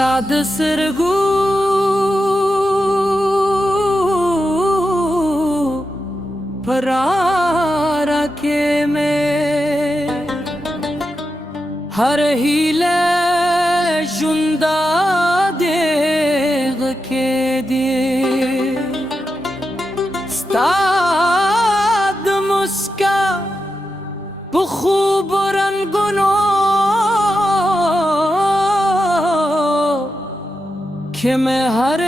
ستاد سرگو پرارا کے میں ہر ہیلے جندہ دیغ کے دی ستاد مسکا بخوب رنگنو کہ میں ہر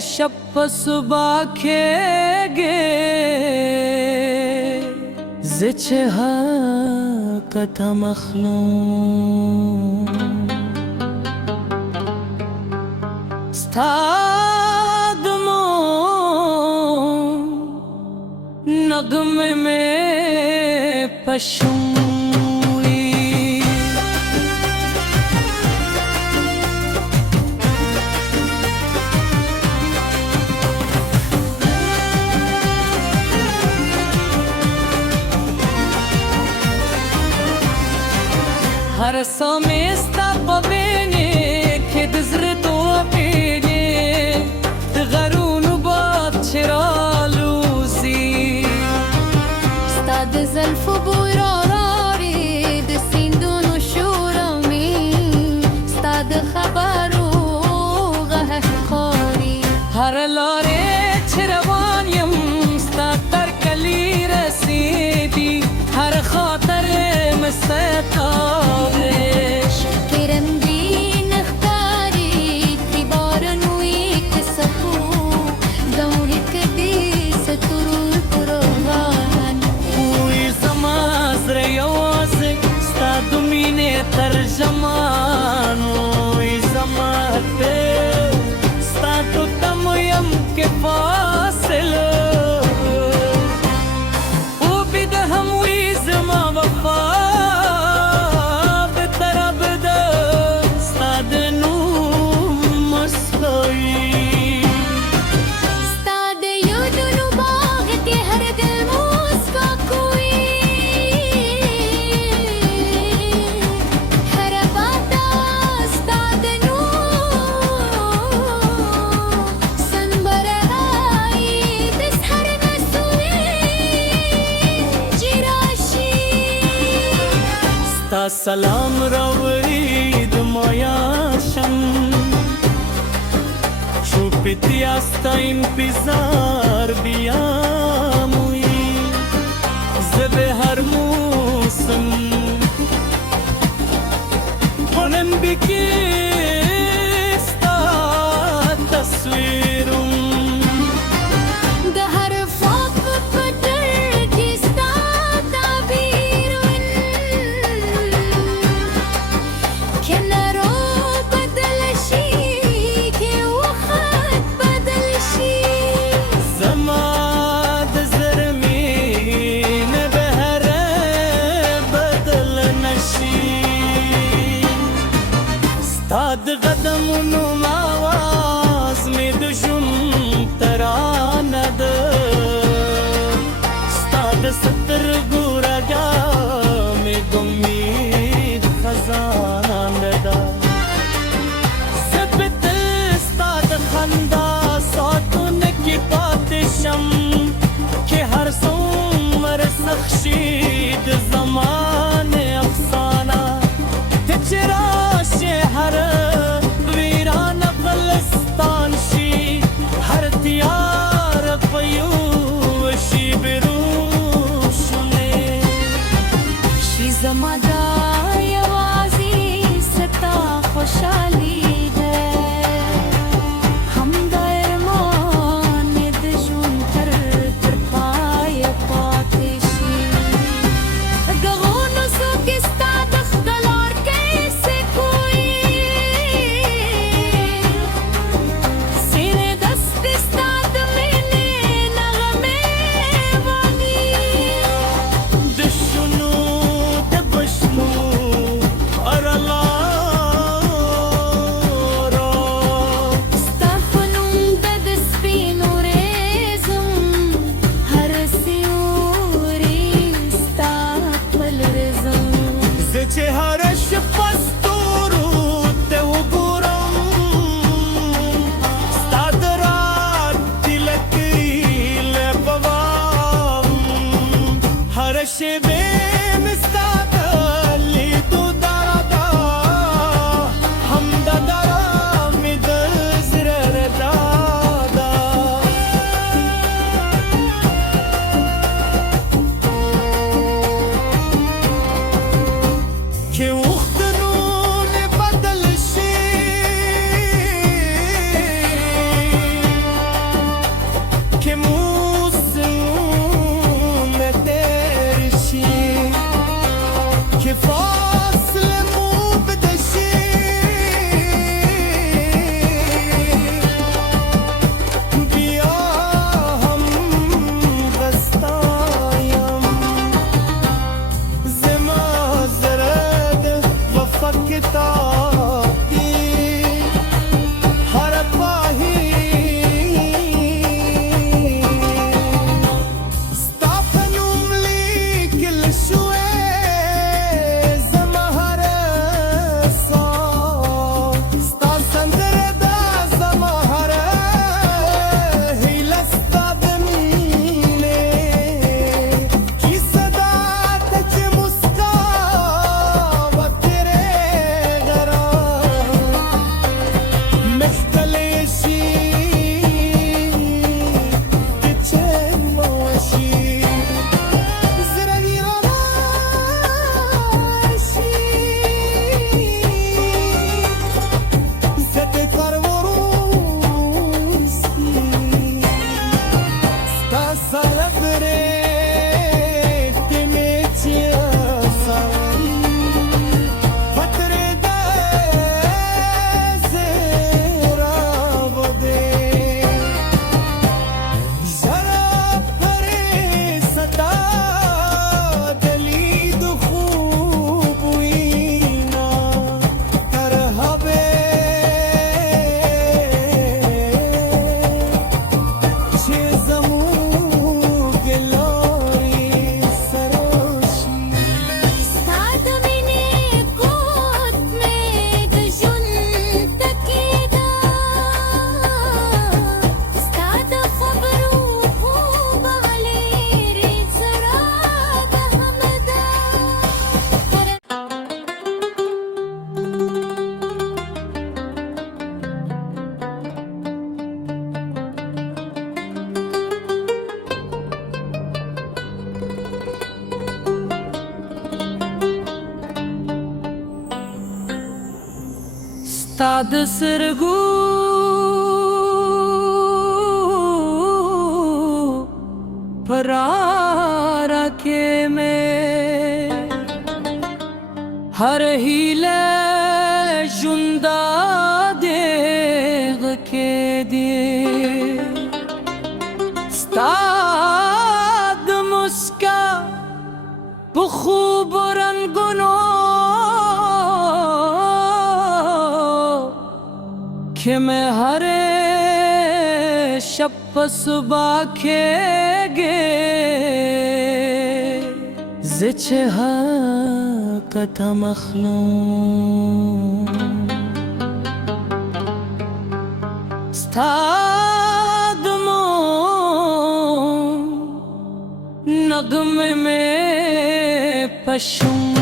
شب صبح کے گے زچها کتا مخلوم ستادمو نغم میں پشوں هر سامستا قبینه که دزرت و بینه تغرون و باد چرا لوزی استاد زلف و بوی راری دسیندون و شورمی استاد خبر و غه خاری هر لاره چروانیم استاد در کلی رسیدی هر خاطر مستقارش كرمدي نختاري كبار نويك سفو دورك دي سترور قربان کوئی سماز ریاض ستاد مینه ترجمانوی زمان پہ ستاد تمیم کے فاصل او بد هموی زما وفا سلام راوید مایاشم چوپتی است انتظار بیاموی زب هر موسم کنم بکی استاد تصویرم ستاد قدم نوم آواز می دشم ترانه ده ستاد ستر گورگا می گمید خزانه ده سبت ستاد خندا ساتون کی پاتشم که هر سومر سخشید زمان افسانه تچراش هر ویران فلسطان شی هر تیار پیوشی بروشونه شی زمادا یوازی ستا خوشحالی ده هم دایرمان دجون تر پای پاتشی گغون سوکستا دختلار کیسه کوئی سینه دست استاد منه نغمه وانی دشنو دبشنو ارلا شبه مستقل دو دردا هم دارا می دزر دادا که وقت نون بدل شي که فاصل مو بدشي بيا هم غستايم زما زرد وفكتا Stad srgu prara ke me har hile junda deg ke die stad muska بخوب و رنگونو که میں ہر شب صبح کے گے زچها کتا مخلوم ستادمو نغمے میں پشوں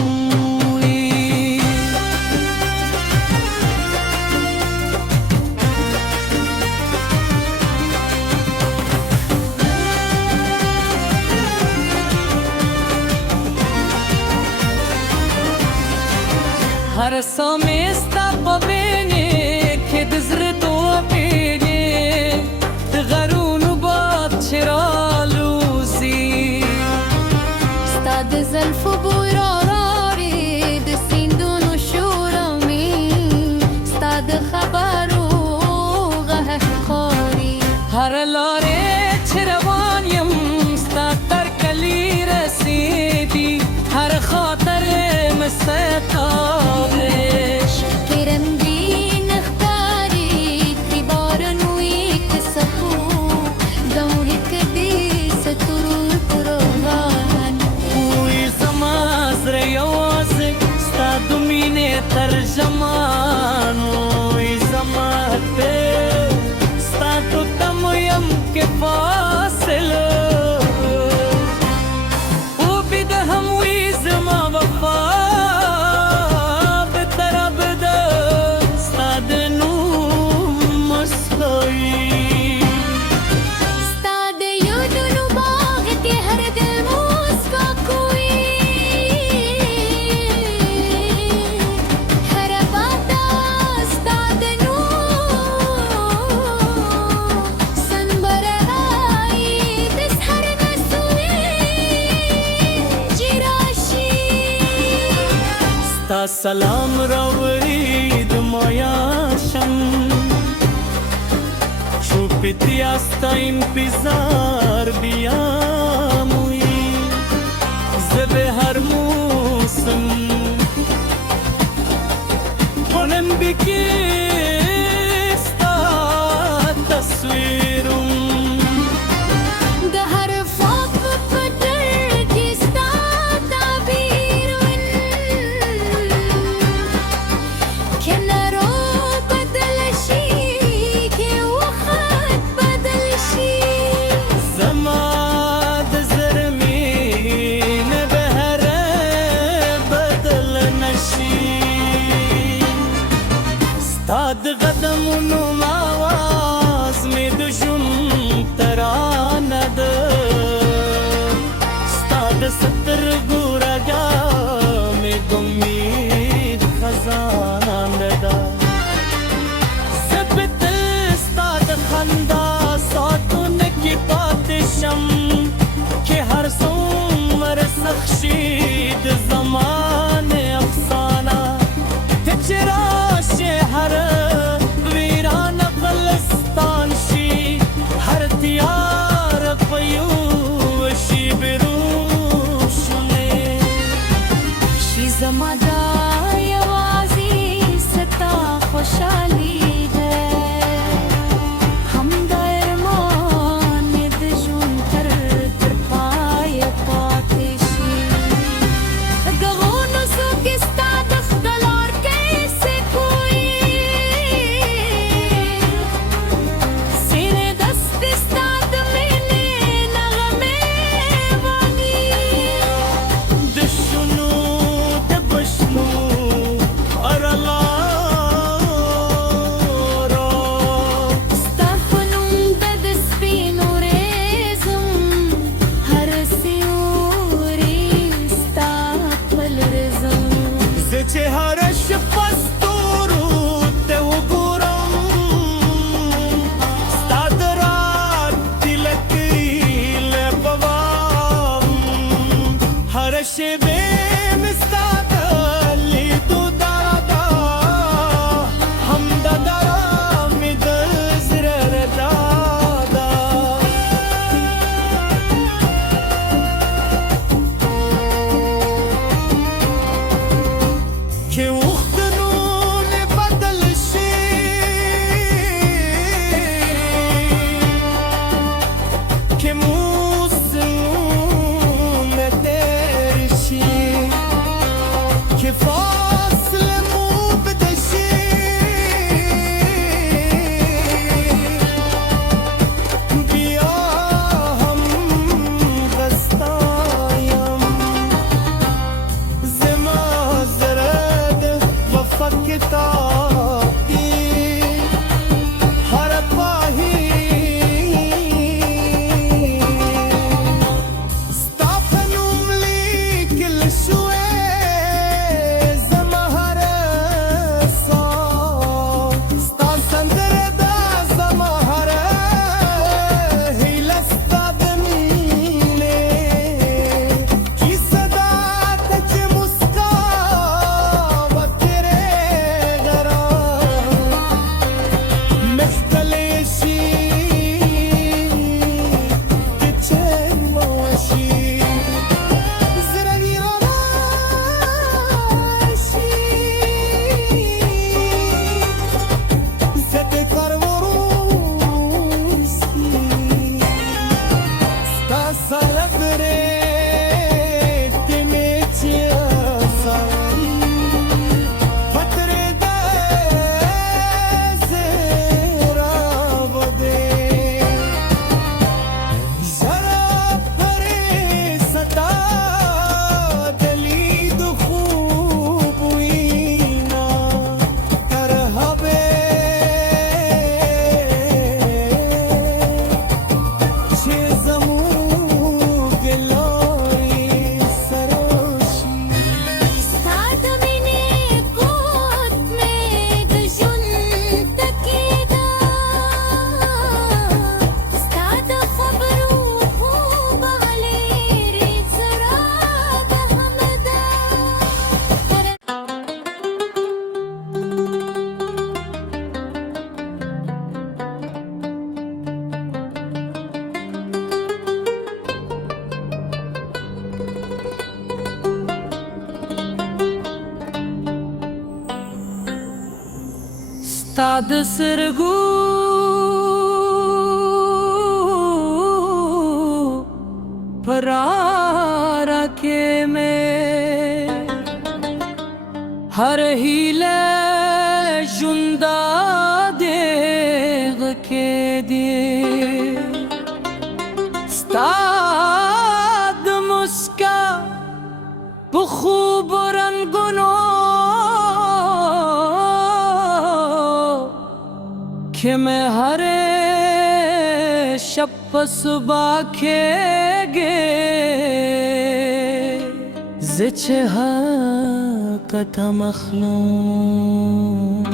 هر سامستا قبینی که دزر تو بینی تغرونو باد چرالوزی استاد زلف و بوی راراری دسیندون و شورمی استاد خبر و غه خاری هر لاره چروانیم ستا تر کلی رسیدی هر خاطر مستقابش كرمدين اختاري كبارن ويكسفو دورك دي سترور قربان کوئی زماز ریاض ستا دمینه ترجمانوی زمات به ستا تو تمویم که فاصله او بیده ستا سلام راوړي د مایا شم چوپتیا ستا انتظار بیا موي زه به هر موسم کنم بکی ستا تصویرم د هر خواب په پټر کې ستا تعبیر ون که نرو بدل شي که وخت بدل شي زما د زړه مینه به هره بدل نشي ستا د قدمونو آواز مې د ژوند ترانه ده ستا د سترګو رګا مې د امید خزانه ده زه به تل ستا د خندا ساعتونه کې پاتې شم چې هر څومره سخت شي د زمانې افسانه ته چې راشې هر ویرانه فلسطان شي هر تیاره په یو شي بروشنې شي زما دا یوازې ستا خوشحالي ده همدا ارمان مې د ژوند تر پایه پاتې شي دغو نظو کې ستا د ښکلار کیسې کوي سینې دستې ستا د مینې نغمې واني د شنو د بشنو ارلارو ستا په نوم د سپینو ریزم هر سیوري ستا خپل رزم زه چې هره شپه ستورو ته وګورم ستا د رات تلکې له به واورم هره شېبې مې ستا د لیدو دردا همدا دره مې د زړه ردا ده که وختونه بدل شي که موسمونه تیر شي که فاصله مو بده شي بیا هم غستایم زما زرد وفا کتابی هر پاهی ستا په نوم لیکل شوې زما هر ساه ستا سندره ده زما هر هیله ستا د مینې کیسه ده ته چې مسکا وکړې غرا ستاد سرگو پرارا کے میں ہر ہیلے جندہ دیغ کے دیے ستاد مسکا بخوب رنگنو کہ میں ہر شب صبح کے گے زچها کتا مخلوم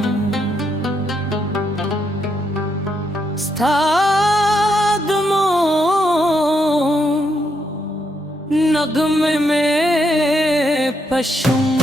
ستادمو نغم میں پشوم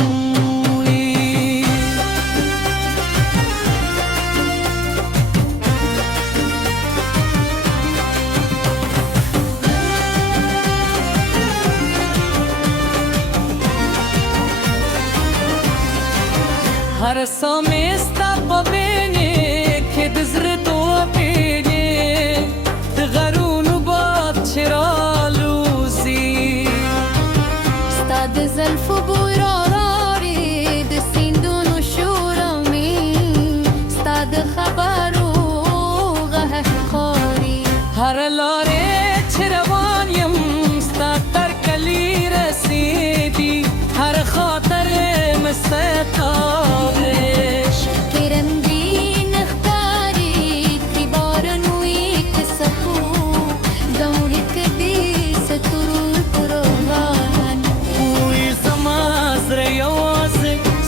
هر سامستا قبيني كدزرتو وفيني تغرون وباط شرالوزي استاد زلف بوراراري دسين دون شورمي استاد خبرو غه خاري هر لاري چروان يم ستاتر کلی رسيدي هر خاطر مستطابش كرمدي نختاري كبارن ويكسفو دورك دي سترور قربان وي زماز ريوز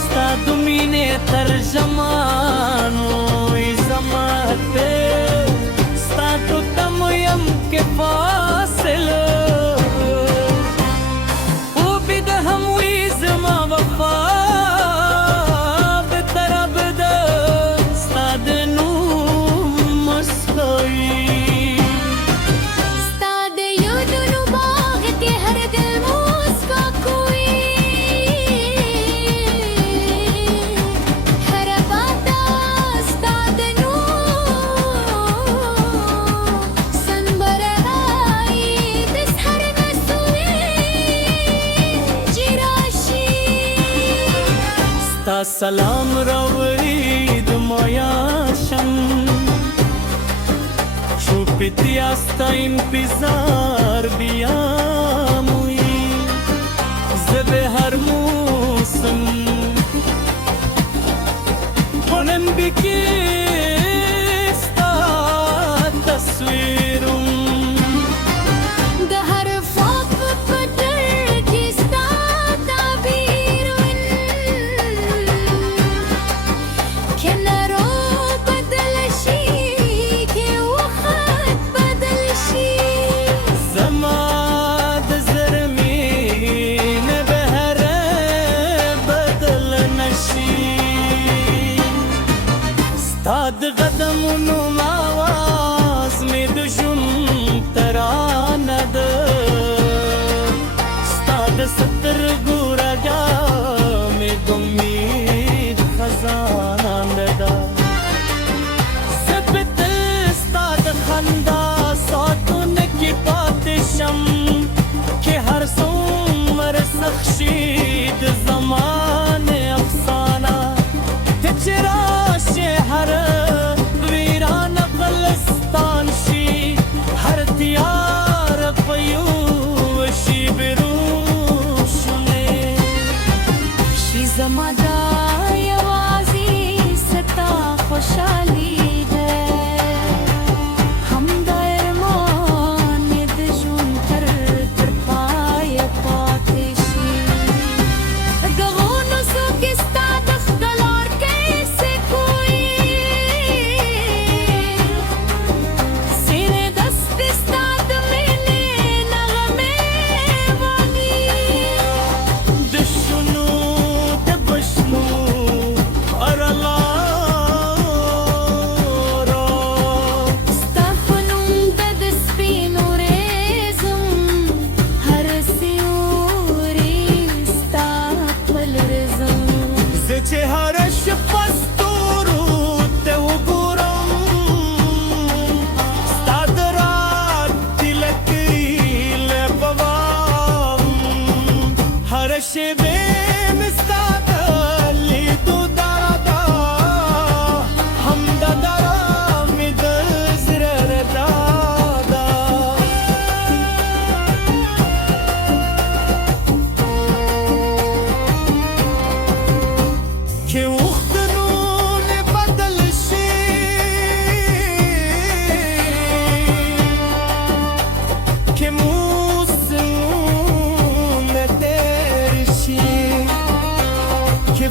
ستادو مينه ترجمان وي زمات पे ستادو تم يم के فاصل وبدهم ويزما وفا سلام راورید مایاشم چوپتی استا انتظار بیاموی زب هر موسم کنم بکی استا تصویرم ستاد قدمونو آواز می دشم ترانه ده ستاد سترګو رګا می امید خزانه ده سبت ستاد خندا ساتونه کی پاتشم که هر څومر سخشید زمان افسانه تچرا هر ویران قلستان شي هر تیار پیوشي بروشنه شي زما دا یوازې ستا خوشحالي ده هم د ارمان مې د ژوند تر پایه پاتې شي دغو نڅو کې ستا د ښکلار کیسې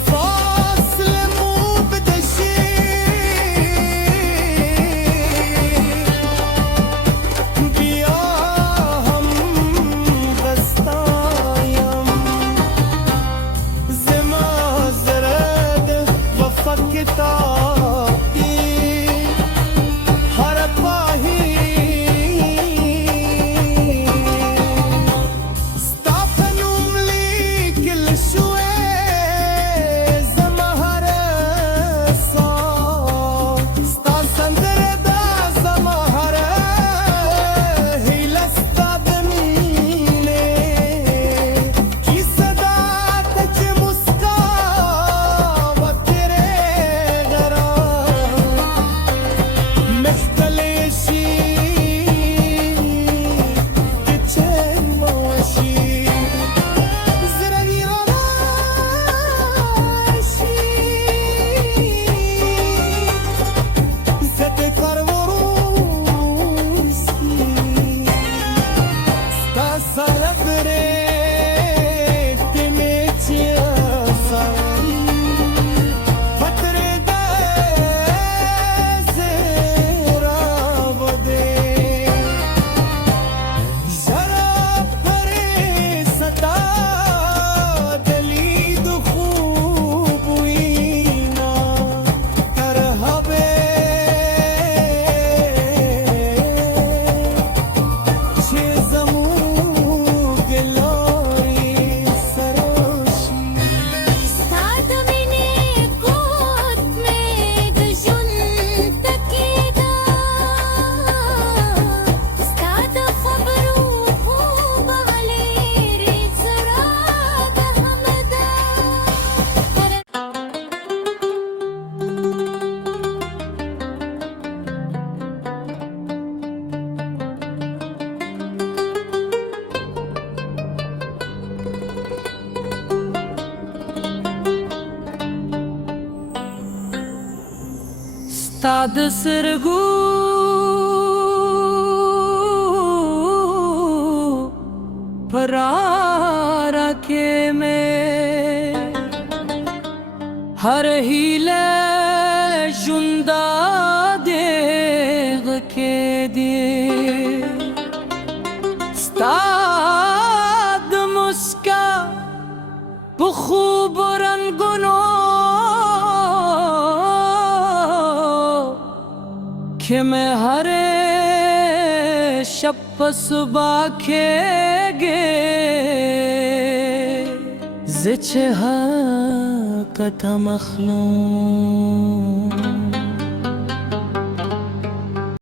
فاصل مو بدشي بياهم بستايم زي ما زرد وفكتا استاد سرگو پرارا کے میں ہر ہیلے جندہ دیغ کے دے استاد مسکا بخوب رنگنو کہ میں ہر شب صبح کے گے زچها کتا مخلوق